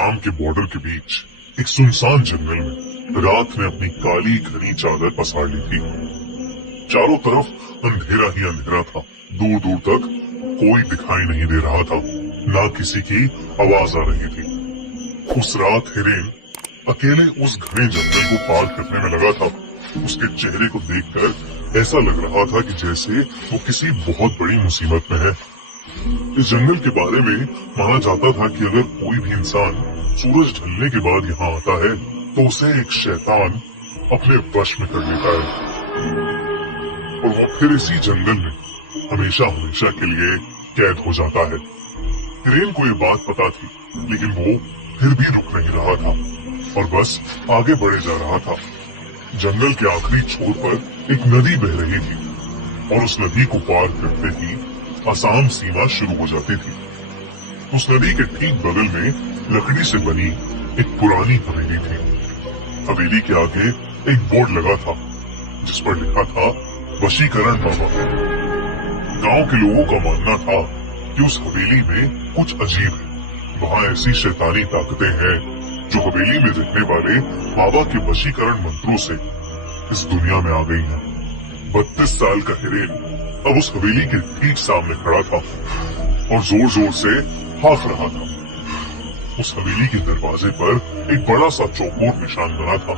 आम के बॉर्डर के बीच एक सुनसान जंगल में रात ने अपनी काली घनी चादर पसार ली थी। चारों तरफ अंधेरा ही अंधेरा था। दूर दूर तक कोई दिखाई नहीं दे रहा था, ना किसी की आवाज आ रही थी। उस रात हिरेन अकेले उस घने जंगल को पार करने में लगा था। उसके चेहरे को देखकर ऐसा लग रहा था कि जैसे वो किसी बहुत बड़ी मुसीबत में है। इस जंगल के बारे में माना जाता था कि अगर कोई भी इंसान सूरज ढलने के बाद यहाँ आता है तो उसे एक शैतान अपने वश में कर लेता है और वो फिर इसी जंगल में हमेशा हमेशा के लिए कैद हो जाता है। हिरेन को ये बात पता थी, लेकिन वो फिर भी रुक नहीं रहा था और बस आगे बढ़े जा रहा था। जंगल के आखिरी छोर पर एक नदी बह रही थी और उस नदी को पार करते ही आसाम सीमा शुरू हो जाती थी। उस नदी के ठीक बगल में लकड़ी से बनी एक पुरानी हवेली थी। हवेली के आगे एक बोर्ड लगा था जिस पर लिखा था वशीकरण बाबा। गांव के लोगों का मानना था कि उस हवेली में कुछ अजीब है। वहाँ ऐसी शैतानी ताकतें हैं जो हवेली में रहने वाले बाबा के वशीकरण मंत्रों से इस दुनिया में आ गई हैं। 32 साल का हिरेन अब उस हवेली के ठीक सामने खड़ा था और जोर जोर से हाँफ रहा था। उस हवेली के दरवाजे पर एक बड़ा सा चौकोर निशान बना था,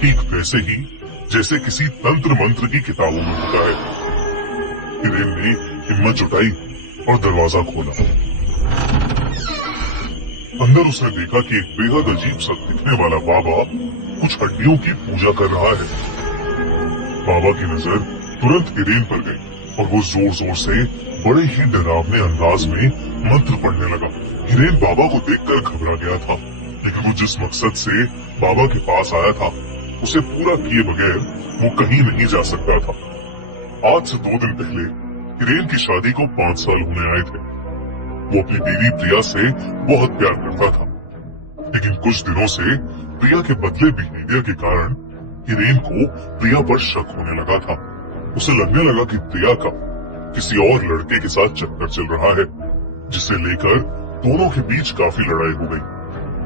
ठीक वैसे ही जैसे किसी तंत्र मंत्र की किताबों में होता है। हिरेन ने हिम्मत जुटाई और दरवाजा खोला। अंदर उसने देखा कि एक बेहद अजीब सा दिखने वाला बाबा कुछ हड्डियों की पूजा कर रहा है। बाबा की नजर तुरंत हिरेन पर गई और वो जोर जोर से बड़े ही डरावने अंदाज में मंत्र पढ़ने लगा। हिरेन बाबा को देखकर घबरा गया था, लेकिन वो जिस मकसद से बाबा के पास आया था उसे पूरा किए बगैर वो कहीं नहीं जा सकता था। आज से 2 दिन पहले हिरेन की शादी को 5 साल होने आए थे। वो अपनी बीवी प्रिया से बहुत प्यार करता था, लेकिन कुछ दिनों से प्रिया के बदले बिहेवियर के कारण हिरेन को प्रिया पर शक होने लगा था। उसे लगने लगा कि प्रिया का किसी और लड़के के साथ चक्कर चल रहा है, जिसे लेकर दोनों के बीच काफी लड़ाई हो गई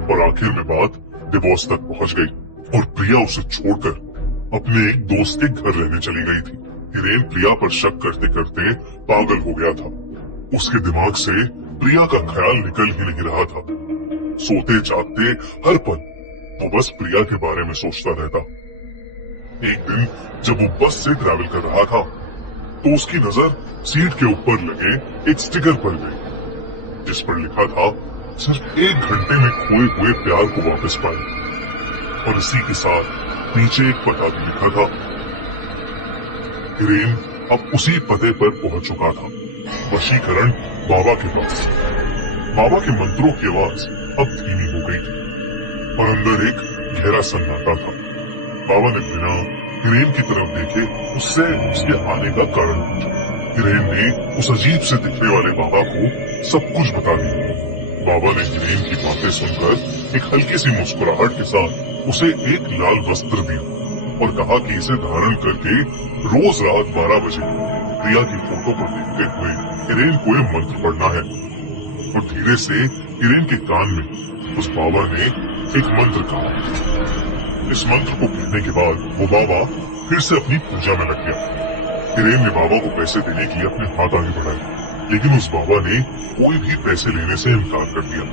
और आखिर में बात डिवोर्स तक पहुंच गई और प्रिया उसे छोड़कर अपने एक दोस्त के घर रहने चली गई थी। हिरेन प्रिया पर शक करते करते पागल हो गया था। उसके दिमाग से प्रिया का ख्याल निकल ही नहीं रहा था। सोते जागते हर पल वो बस प्रिया के बारे में सोचता रहता। एक दिन जब वो बस से ट्रैवल कर रहा था तो उसकी नजर सीट के ऊपर लगे एक स्टिकर पर गई, जिस पर लिखा था सिर्फ 1 घंटे में खोए हुए प्यार को वापस पाए और इसी के साथ नीचे एक पता भी लिखा था। हिरेन अब उसी पते पर पहुंच चुका था, वशीकरण बाबा के पास। बाबा के मंत्रों की आवाज अब धीमी हो गई थी और अंदर एक गहरा सन्नाटा था। बाबा ने बिना हिरेन की तरफ देखे उससे उसके आने का कारण पूछा। हिरेन ने उस अजीब से दिखने वाले बाबा को सब कुछ बता दिया। बाबा ने हिरेन की बातें सुनकर एक हल्की सी मुस्कुराहट के साथ उसे एक लाल वस्त्र दिया और कहा कि इसे धारण करके रोज रात 12 बजे प्रिया की फोटो को देखते हुए हिरेन को ये मंत्र पढ़ना है। और धीरे से हिरेन के कान में उस बाबा ने एक मंत्र कहा। इस मंत्र को कहने के बाद वो बाबा फिर से अपनी पूजा में लग गया। हिरेन ने बाबा को पैसे देने के लिए अपने हाथ आगे बढ़ाए, लेकिन उस बाबा ने कोई भी पैसे लेने से इनकार कर दिया।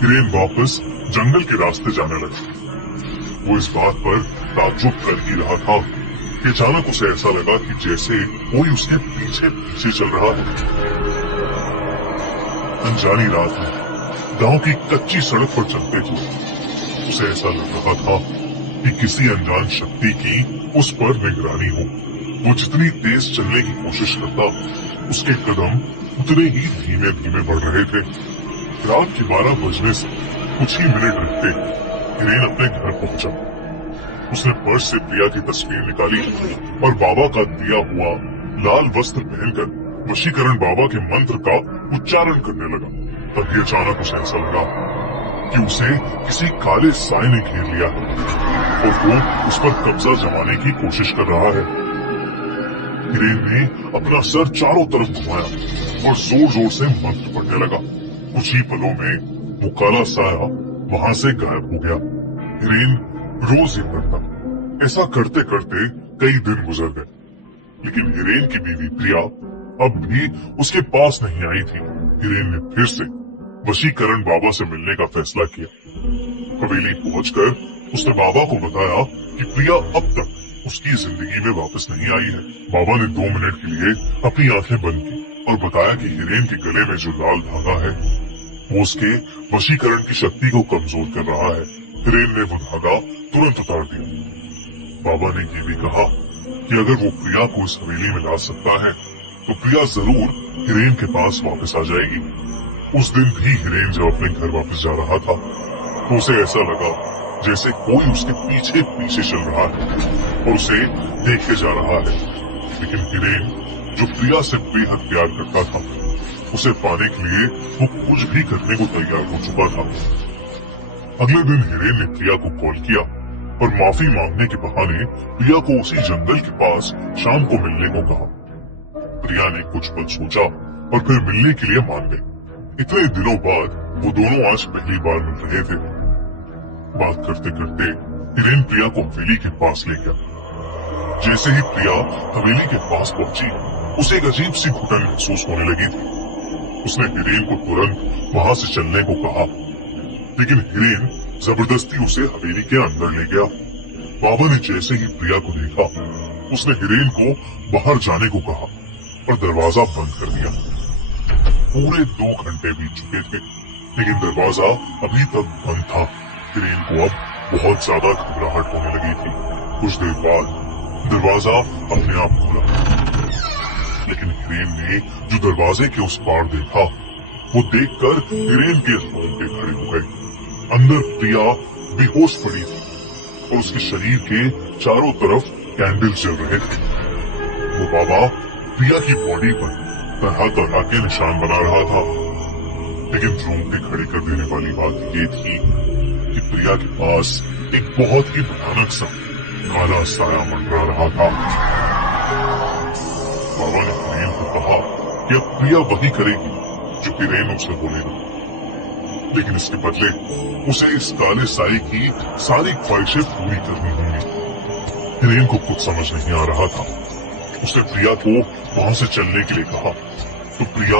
हिरेन वापस जंगल के रास्ते जाने लगा। वो इस बात पर ताज्जुब कर ही रहा था कि अचानक उसे ऐसा लगा कि जैसे कोई उसके पीछे पीछे चल रहा है। अनजानी रात में गांव की कच्ची सड़क पर चलते हुए उसे ऐसा लग रहा था कि किसी अनजान शक्ति की उस पर निगरानी हो। वो जितनी तेज चलने की कोशिश करता, उसके कदम उतने ही धीमे धीमे बढ़ रहे थे। रात के 12 बजने से कुछ ही मिनट रहते हिरेन अपने घर पहुंचा। उसने पर्स से प्रिया की तस्वीर निकाली और बाबा का दिया हुआ लाल वस्त्र पहनकर वशीकरण बाबा के मंत्र का उच्चारण करने लगा। तभी अचानक उसे ऐसा लगा कि उसे किसी काले साए ने घेर लिया है और वो उस पर कब्जा जमाने की कोशिश कर रहा है। हिरेन ने अपना सर चारों तरफ घुमाया और जोर जोर से मंत्र पढ़ने लगा। कुछ ही पलों में वो काला साया वहां से गायब हो गया। हिरेन रोज ये करता। ऐसा करते करते कई दिन गुजर गए, लेकिन हिरेन की बीवी प्रिया अब भी उसके पास नहीं आई थी। हिरेन ने फिर से वशीकरण बाबा से मिलने का फैसला किया। हवेली पहुंचकर उसने बाबा को बताया कि प्रिया अब तक उसकी जिंदगी में वापस नहीं आई है। बाबा ने 2 मिनट के लिए अपनी आंखें बंद की और बताया कि हिरेन के गले में जो लाल धागा है वो उसके वशीकरण की शक्ति को कमजोर कर रहा है। हिरेन ने वो धागा तुरंत उतार दिया। बाबा ने ये भी कहा कि अगर वो प्रिया को इस हवेली में ला सकता है तो प्रिया जरूर हिरेन के पास वापस आ जाएगी। उस दिन भी हिरेन जब अपने घर वापस जा रहा था तो उसे ऐसा लगा जैसे कोई उसके पीछे पीछे चल रहा है और उसे देखे जा रहा है। लेकिन हिरेन जो प्रिया से बेहद प्यार करता था, उसे पाने के लिए वो कुछ भी करने को तैयार हो चुका था। अगले दिन हिरेन ने प्रिया को कॉल किया और माफी मांगने के बहाने प्रिया को उसी जंगल के पास शाम को मिलने को कहा। प्रिया ने कुछ पल सोचा और फिर मिलने के लिए मान गई। इतने दिनों बाद वो दोनों आज पहली बार मिल रहे थे। बात करते करते हिरेन प्रिया को हवेली के पास ले गया। जैसे ही प्रिया हवेली के पास पहुंची, उसे एक अजीब सी घुटन महसूस होने लगी थी। उसने हिरेन को तुरंत वहां से चलने को कहा, लेकिन हिरेन जबरदस्ती उसे हवेली के अंदर ले गया। बाबा ने जैसे ही प्रिया को देखा, उसने हिरेन को बाहर जाने को कहा और दरवाजा बंद कर दिया। पूरे 2 घंटे बीत चुके थे, लेकिन दरवाजा अभी तक बंद था। हिरेन को अब बहुत ज्यादा घबराहट होने लगी थी। कुछ देर बाद दरवाजा अपने आप खुला, लेकिन हिरेन ने जो दरवाजे के उस पार देखा, वो देखकर हिरेन के रोंगटे खड़े हो गए। अंदर प्रिया बेहोश पड़ी थी और उसके शरीर के चारों तरफ कैंडल जल रहे थे। वो बाबा प्रिया की बॉडी पर तरह तरह के निशान बना रहा था, लेकिन रोंगटे खड़े कर देने वाली बात ये थी कि प्रिया के पास एक बहुत ही भयानक सा काला साया मंडरा रहा था। बाबा ने हिरेन को कहा कि अब प्रिया वही करेगी जो हिरेन उसे बोलेगा, लेकिन इसके बदले उसे इस काले साए की सारी ख्वाहिशें पूरी करनी होंगी। हिरेन को कुछ समझ नहीं आ रहा था। उसने प्रिया को वहां से चलने के लिए कहा तो प्रिया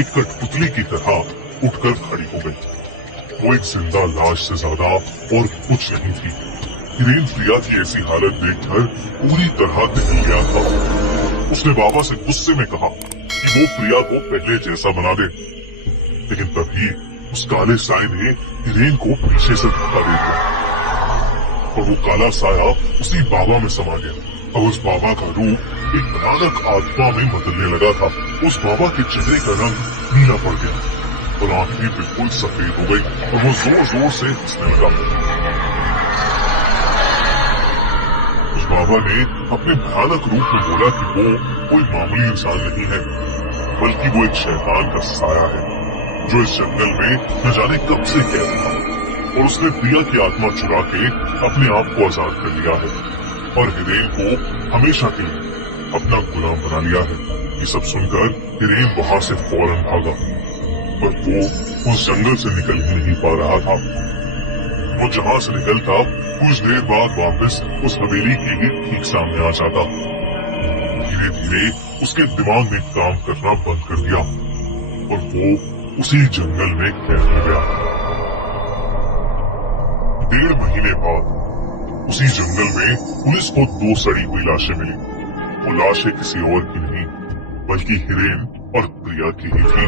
एक कठपुतली की तरह उठकर खड़ी हो गई। वो एक जिंदा लाश से ज्यादा और कुछ नहीं थी। हिरेन प्रिया की ऐसी हालत देखकर पूरी तरह दहल गया था। उसने बाबा से गुस्से में कहा कि वो प्रिया को पहले जैसा बना दे, लेकिन तभी उस काले साए ने हिरेन को पीछे से धक्का दे दिया और वो काला साया उसी बाबा में समा गया। और उस बाबा का रूप एक भयानक आत्मा में बदलने लगा था। उस बाबा के चेहरे का रंग नीला पड़ गया और आंखें बिल्कुल सफेद हो गई और वो जोर जोर से हंसने लगा। उस बाबा ने अपने भयानक रूप में बोला कि वो कोई मामूली इंसान नहीं है, बल्कि वो एक शैतान का साया है जो इस जंगल में न जाने कब से कैद था और उसने प्रिया की आत्मा चुरा के अपने आप को आजाद कर लिया है और हिरेन को हमेशा के लिए अपना गुलाम बना लिया है। ये सब सुनकर हिरेन वहां से फौरन भागा, पर वो उस जंगल से निकल ही नहीं पा रहा था। वो जहां से निकलता कुछ देर बाद वापस उस हवेली के ही ठीक सामने आ जाता। धीरे धीरे उसके दिमाग ने काम करना बंद कर दिया और वो उसी जंगल में कैद हो गया। 1.5 महीने बाद उसी जंगल में पुलिस को 2 सड़ी हुई लाशें मिली। वो लाशें किसी और की नहीं बल्कि हिरेन और प्रिया की ही थी।